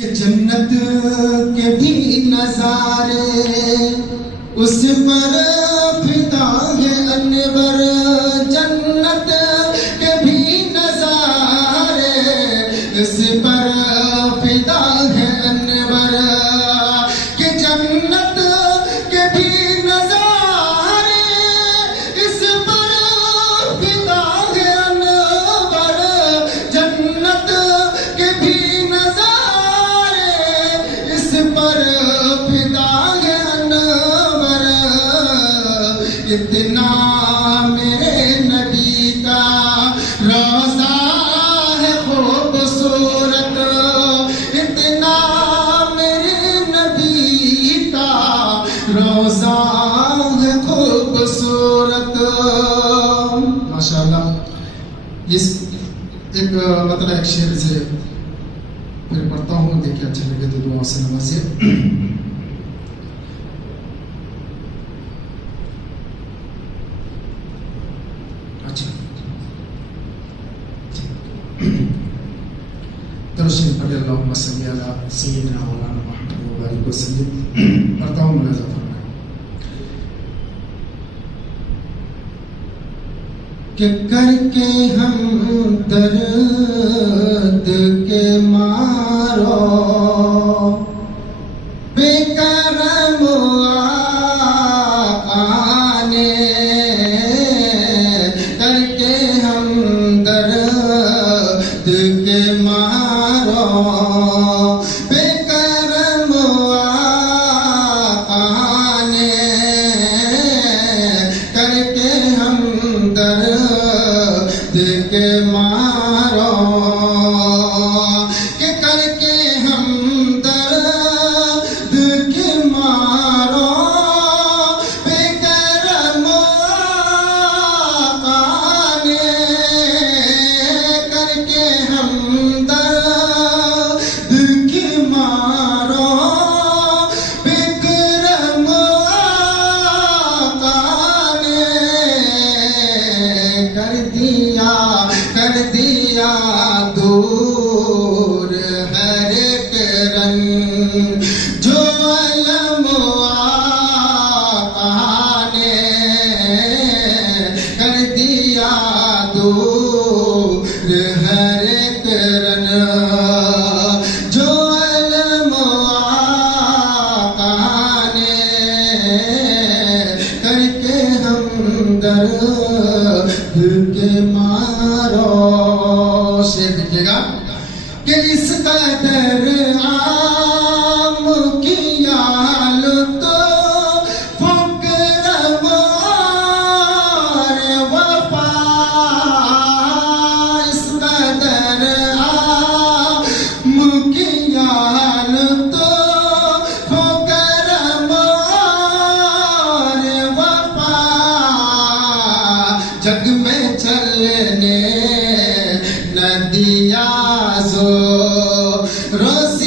कि जन्नत के भी नजारे उस पर फिदा है अनवर, जन्नत के भी नजारे इस पर फिदा है अनवर, कि जन्नत के भी नजारे इस पर फिदा है अनवर, जन्नत के भी पर फिदा है अनवर। इतना मेरे नबी का रोज़ा है खूबसूरत, इतना मेरे नबी का रोज़ा है खूबसूरत। माशाअल्लाह। इस एक मतलब एक शेर से फिर पढ़ता हूँ, देखिए अच्छा लगे तो दुआ से नवाजिए। अच्छा, दरुद पढ़े अल्लाहुम्मा सल्ली अला सय्यिदिना मौलाना मुहम्मद व बारिक वसल्लम। पढ़ता हूँ, मुलाज़ा फरमाएं कि करके हम दर्द के मारो बेकरम आने, करके हम दर्द के मारो बेकरम आने, करके हम दर्द के मारो, के करके हम दर्द के मारो बेकरम आने, करके हम दर्द के मारो बेकरम आने, कर दिया दूर हर एक रंग जो अलम आका ने, कर दिया दूर हर एक रंग जो अलम आका ने, करके हम दर्द के मारो। शेर देखिएगा कि इस कदर आम किया तो फुकरम और वफा, इस कदर आम किया तो फुकरम और वफा, जग में चलने नदिया जो रोज